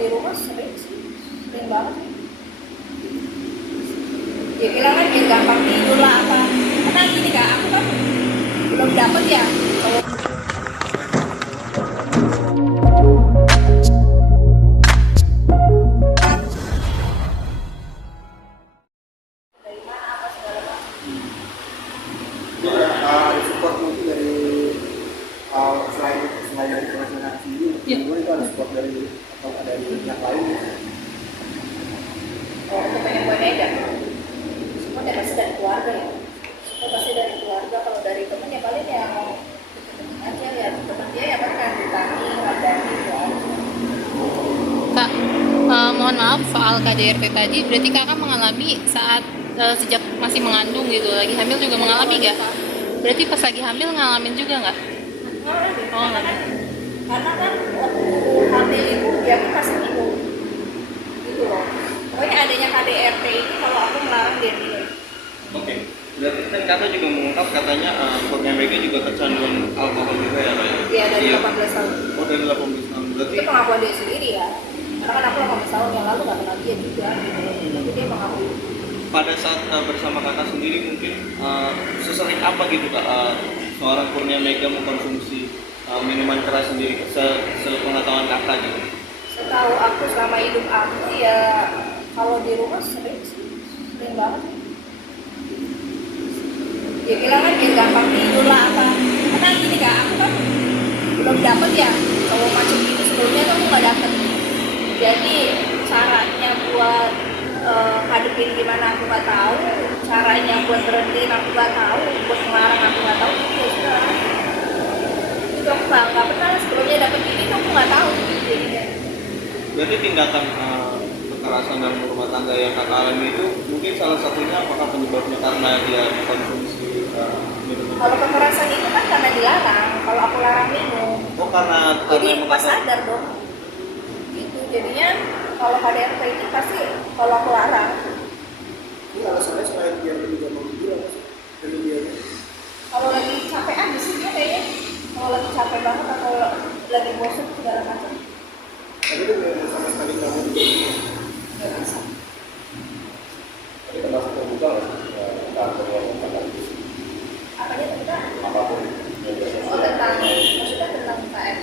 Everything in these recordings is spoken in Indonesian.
di rumah sering sih, sering banget sih. Dia bilang kan biar gampang tidur lah apa. Karena gini kak, aku kan belum dapet ya cowok. Dari mana apa segala macam. Ada support mungkin dari selain dari penghasilan sendiri, kedua itu ada support dari atau dari pihak lain. Oh, untuk pengen buat nega. Support ya pasti dari keluarga ya. Support pasti dari keluarga. Kalau dari temen ya paling ya mau temen aja ya, temen dia ya paling kan ditani, ngadani gitu aja. Kak, mohon maaf soal KDRT tadi, berarti kakak mengalami saat sejak masih mengandung gitu, lagi hamil juga mengalami nggak? Berarti pas lagi hamil ngalamin juga nggak? Oh, nggak. Karena kan waktu hamil itu dia pun pasti minum gitu loh. Pokoknya adanya KDRT itu kalau aku melarang dia minum. Oke, berarti kan kakak juga mengungkap katanya Kurnia Mega juga kecanduan alkohol juga ya Pak? Dia dari 18 tahun. Oh dari 18 tahun, berarti Itu pengakuan dia sendiri ya. Karena kan aku 18 tahun yang lalu gak kenal dia juga gitu. Tapi dia mengakui. pada saat bersama kakak sendiri mungkin sesering apa gitu kak seorang Kurnia Mega mengkonsumsi minuman keras sendiri sepengetahuan kakak gitu? Setahu aku selama hidup aku ya kalau di rumah sering sih, sering banget sih. Dia bilang kan biar gampang tidur lah apa. Karena gini kak, aku kan belum dapet ya cowok macam itu sebelumnya tuh aku nggak dapet. Jadi caranya buat hadepin gimana aku nggak tahu, caranya buat berhentiin aku nggak tahu, buat melarang aku nggak tahu. Ya sudah, itu aku nggak pernah sebelumnya dapet ini tuh aku nggak tahu jadinya. Berarti tindakan kekerasan dalam rumah tangga yang kakak alami itu mungkin salah satunya apakah penyebabnya karena dia mengkonsumsi minuman? Kalau kekerasan itu kan karena dilarang, kalau aku larang minum. Oh karena Jadi emang pas kakak sadar dong. Gitu, jadinya kalau KDRT itu pasti kalau aku larang. Ini alasannya supaya biar lebih gampang tidur apa sih? Dari dia. Kalau lagi capek aja sih dia kayaknya. Kalau lagi capek banget atau lagi bosan segala macam. Tapi itu nggak sama sekali kamu Nggak bisa. Tapi termasuk terbuka nggak sih? Kantor yang mengatakan Apanya tentang? apapun media Oh sosial, tentang, maksudnya tentang KM.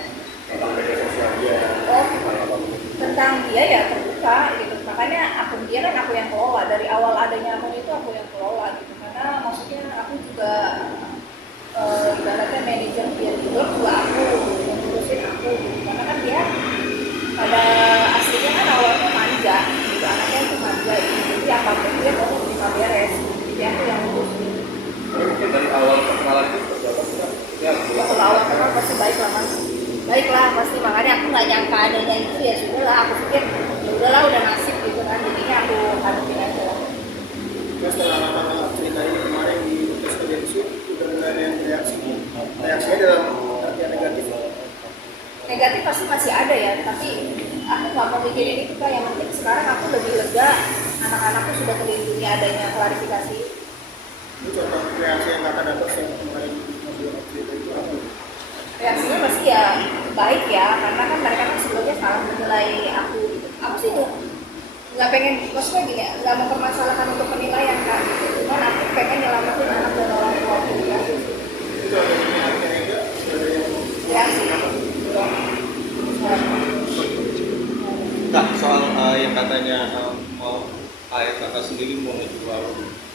tentang media sosial dia, Oh tentang apapun. tentang dia ya terbuka gitu. Makanya akun dia kan aku yang kelola. Dari awal adanya akun itu aku yang kelola gitu. Karena maksudnya aku juga ibaratnya manajer dia juga aku yang ngurusin aku gitu. Karena kan dia pada aslinya kan awalnya manja gitu, anaknya itu manja gitu. Jadi apapun dia mau bisa beres. Jadi aku yang ngurusin. Tapi mungkin dari awal perkenalan itu seperti apa sih? Ya, Kalau awal kenal pasti baik lah mas. Baik lah pasti, makanya aku nggak nyangka adanya itu ya sudah lah, aku pikir ya udahlah udah nasib gitu kan, jadinya aku hadapin aja lah. Terus setelah kakak cerita ini kemarin di podcast media sosial udah mulai ada yang reaksinya dalam artian negatif. Negatif pasti masih ada ya, tapi aku nggak mau mikirin itu kan. Yang penting sekarang aku lebih lega, anak-anakku sudah terlindungi adanya klarifikasi. Ini contoh reaksi yang kakak dapat yang kemarin video cerita itu apa? Reaksinya pasti ya baik ya, karena kan mereka kan sebelumnya salah menilai aku gitu. Aku sih tuh nggak pengen, maksudnya gini, nggak mempermasalahkan untuk penilaian kan, cuman aku pengen nyelamatin anak dan orang tua aku ya. Itu ada yang akhirnya enggak ada yang Reaksi kak soal yang katanya mau ayah kakak sendiri mau menjual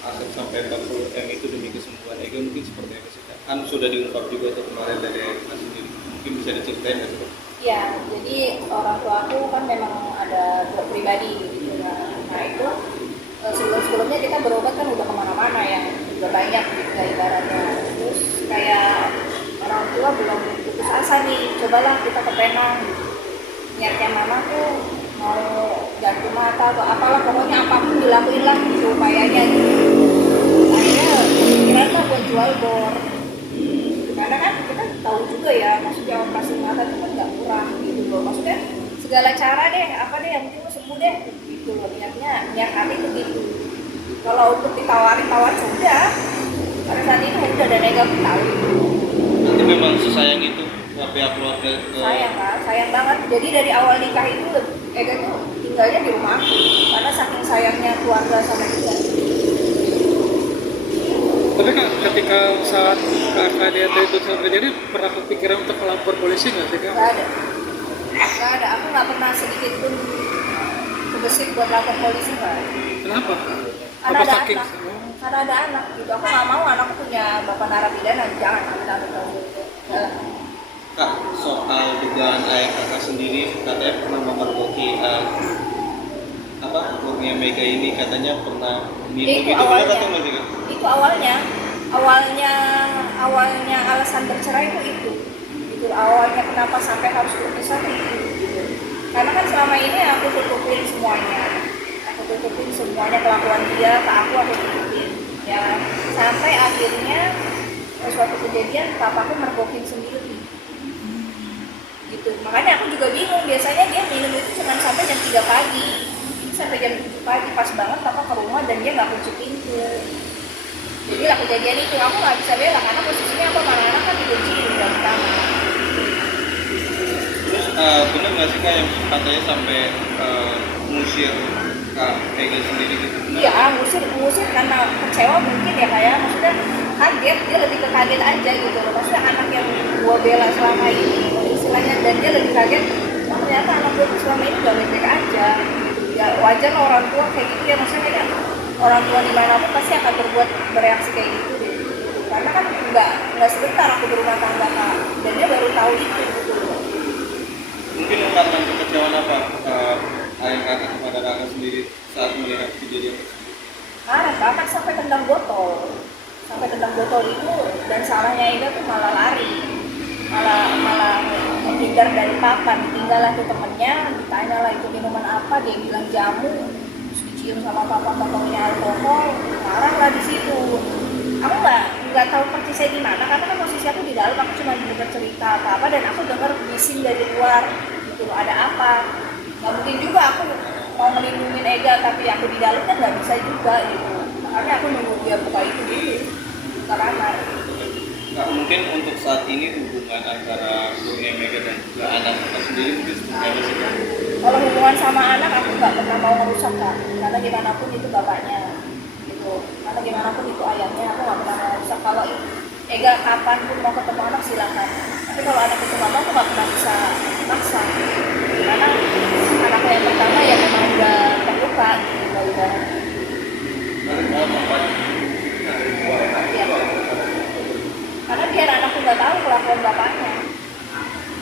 aset sampai 40 M itu demi kesembuhan Ega, mungkin seperti apa sih kak? Kan sudah diungkap juga tuh kemarin dari kakak sendiri, mungkin bisa diceritain nggak sih? ya, jadi orang tua aku kan memang ada dua pribadi gitu. Nah itu sebelum-sebelumnya kita berobat kan udah kemana-mana yang udah banyak gitu ya ibaratnya. Terus kayak orang tua belum putus asa nih, cobalah kita ke Penang gitu. Niatnya mama tuh mau jantung mata atau apalah, pokoknya apapun dilakuin lah gitu upayanya gitu. Akhirnya pikiran lah buat jual bor. Karena kan kita tahu juga ya, maksudnya operasi mata itu kan nggak murah gitu loh. Maksudnya segala cara deh, apa deh yang penting lo sembuh deh gitu loh. Niat hati tuh gitu. Kalau untuk ditawarin sudah. Pada saat itu udah ada nega pun tahu. Nanti memang sesayang itu pihak keluarga ke Sayang Kak, sayang banget. Jadi dari awal nikah itu Ega tuh tinggalnya di rumah aku karena saking sayangnya keluarga sama dia. Tapi Kak, ketika saat kakak dia itu terjadi, pernah kepikiran untuk melapor polisi nggak sih Kak? Gak ada, gak ada. Aku nggak pernah sedikit pun kebesit buat lapor polisi nggak. Kenapa? Karena Apa ada saking? anak, karena ada anak gitu. Aku nggak mau anakku punya bapak narapidana, jangan amit-amit gitu. Kak, soal dugaan ayah kakak sendiri katanya pernah memergoki ibunya Mega ini, katanya pernah minum Itu itu, benar awalnya. atau enggak sih Kak? Itu awalnya alasan bercerai itu awalnya kenapa sampai harus berpisah itu gitu. Karena kan selama ini aku tutupin semuanya kelakuan dia ke aku tutupin ya, sampai akhirnya suatu kejadian papaku mergokin sendiri gitu. Makanya aku juga bingung, biasanya dia minum itu cuma sampai jam 3 pagi, ini sampai jam 7 pagi, pas banget papa ke rumah dan dia nggak kunci pintu. Jadi lah kejadian itu aku nggak bisa bela karena posisinya aku sama anak kan dikunci di dalam kamar. Terus benar nggak sih Kak yang katanya sampai ngusir Kak Mega sendiri gitu? Benar? Iya, ngusir karena kecewa mungkin ya, kayak maksudnya kaget, dia lebih ke kaget aja gitu loh. Maksudnya anak yang gua bela selama ini istilahnya, dan dia lebih kaget, oh, ternyata anak gua tuh selama ini gak baik-baik aja gitu. Ya wajar lah orang tua kayak gitu ya, maksudnya kan orang tua dimanapun pasti akan bereaksi kayak gitu deh. Karena kan nggak sebentar aku berumah tangga Kak, dan dia baru tahu itu gitu loh. Mungkin ungkapan kekecewaan apa ayah kakak kepada kakak sendiri saat melihat kejadian tersebut? Marah Kak, kan sampai tendang botol itu, dan salahnya Ega tuh malah lari, malah menghindar dari papa. Ditinggal lah tuh temennya, ditanya lah itu minuman apa, dia bilang jamu, terus dicium sama papa ini alkohol, marah lah di situ. Aku nggak tahu persisnya di mana karena kan posisi aku di dalam, aku cuma dengar cerita apa dan aku dengar bising dari luar gitu loh, ada apa. Nggak mungkin juga aku mau melindungi Ega tapi aku di dalam kan nggak bisa juga gitu. Makanya aku nunggu dia buka itu dulu, buka kamar. Nggak mungkin untuk saat ini hubungan antara ibunya Mega dan juga anak kakak sendiri mungkin seperti apa sih Kak? Kalau hubungan sama anak aku nggak pernah mau merusak Kak, karena gimana pun itu bapaknya gitu, karena gimana pun itu ayahnya, aku nggak pernah mau merusak. Kalau Ega kapan pun mau ketemu anak silakan, tapi kalau anak itu mama aku nggak pernah bisa maksa, karena anaknya yang pertama ya memang udah terluka gitu, udah. Ya. Karena biar anakku nggak tahu kelakuan bapaknya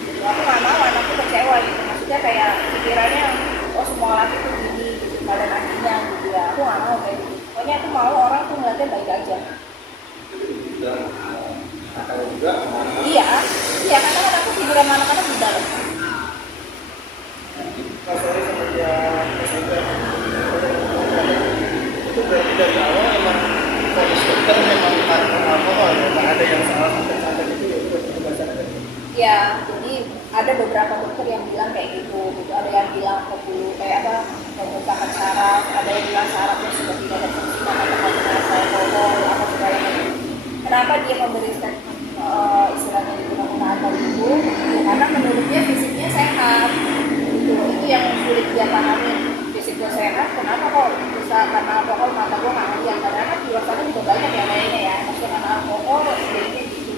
gitu. Aku nggak mau anakku kecewa gitu, maksudnya kayak pikirannya oh semua laki tuh gini gitu, pada nantinya gitu ya. Aku nggak mau kayak gitu, pokoknya aku mau orang tuh ngeliatnya baik aja. Iya karena kan aku tidur sama anak-anak di dalam. Sorry sama dia SMP itu berarti dari awal emang fokus dokter memang karena alkohol ya, nggak ada yang salah sampai itu ya, itu pembahasan ada. Ya, jadi ada beberapa dokter yang bilang kayak gitu. Ada yang bilang pembuluh kayak apa, pembengkakan saraf, ada yang bilang sarafnya sudah tidak ada fungsi, makanya kamu merasa alkohol apa segala macam. Kenapa dia memberi statement istilahnya digunakan atau itu? Ya, karena menurutnya fisiknya sehat. Itu yang sulit dia pahami. Fisik gue sehat, kenapa kok bisa karena alkohol mata gue nggak ngeliat? Karena kan di luar sana juga banyak ya kayaknya ya, maksudnya karena alkohol jadinya gitu.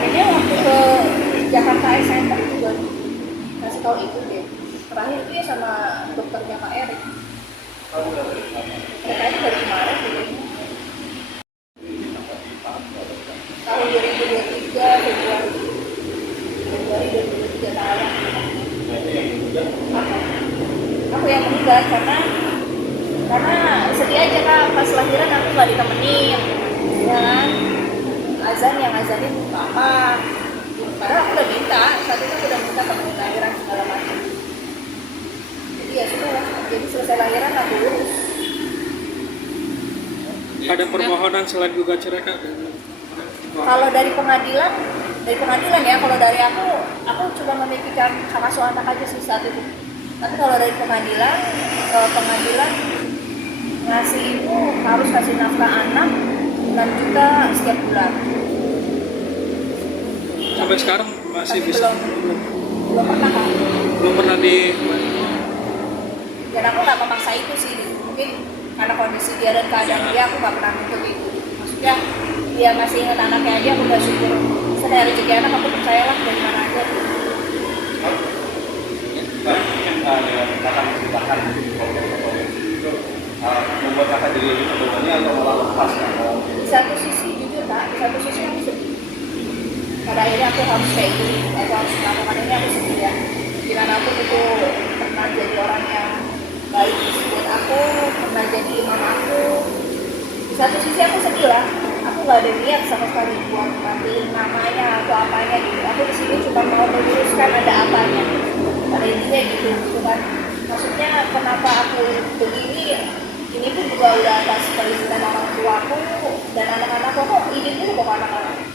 Kayaknya waktu ke Jakarta Eye Center juga kasih tahu itu deh. Terakhir itu ya sama dokternya Pak Erik. Mereka ini baru kemarin gitu. Tahun 2023 Februari 2023 tahun. Aku yang meninggal karena sedih aja Kak, pas lahiran aku nggak ditemenin ya kan, yang azanin mama, padahal aku udah minta, saat itu aku udah minta temenin lahiran segala macam. Jadi ya sudah lah, jadi selesai lahiran aku urus. Ada permohonan selain gugat cerai Kak? Kalau dari pengadilan ya, kalau dari aku cuma memikirkan hak asuh anak aja sih saat itu. Tapi kalau dari pengadilan ngasih itu harus kasih nafkah anak 6 juta setiap bulan. Sampai sekarang masih Tapi bisa. belum pernah kan. Belum pernah di. Dan aku nggak memaksa itu sih, mungkin karena kondisi dia dan keadaan dia, aku nggak pernah nuntut itu. Maksudnya dia masih ingat anaknya aja, aku udah syukur. Setelah rezeki anak, aku percayalah dari mana aja. Mungkin yang akan menceritakan itu membuat kakak jadi lebih terbebani atau malah lepas kan? Di satu sisi jujur kak, di satu sisi aku sedih. Pada akhirnya aku harus kayak gini, aku harus melakukan ini, aku sedih ya. Gimana aku itu pernah jadi orang yang baik buat aku, pernah jadi imam aku. Di satu sisi aku sedih lah, aku nggak ada niat sama sekali buat matiin namanya atau apanya gitu. Aku di sini cuma mau meluruskan ada apanya. Pada intinya gitu, bukan. Maksudnya kenapa aku begini? Ini pun juga udah atas permintaan orang tuaku dan anak-anakku kok ini dulu kok anak-anak.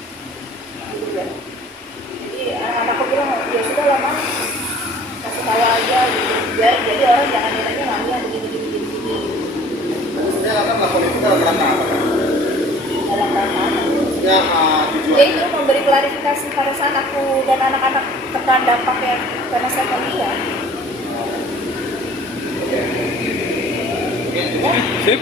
Gitu ya. Jadi anak-anakku bilang ya sudah lah Mama, kasih tahu aja gitu. Jadi orang jangan nilainya ngambil begini. Maksudnya kan lapor itu dalam rangka apa? Dalam rangka apa? Maksudnya tujuan. Ya itu memberi klarifikasi pada saat aku dan anak-anak terkena dampaknya karena saya kuliah. Sip.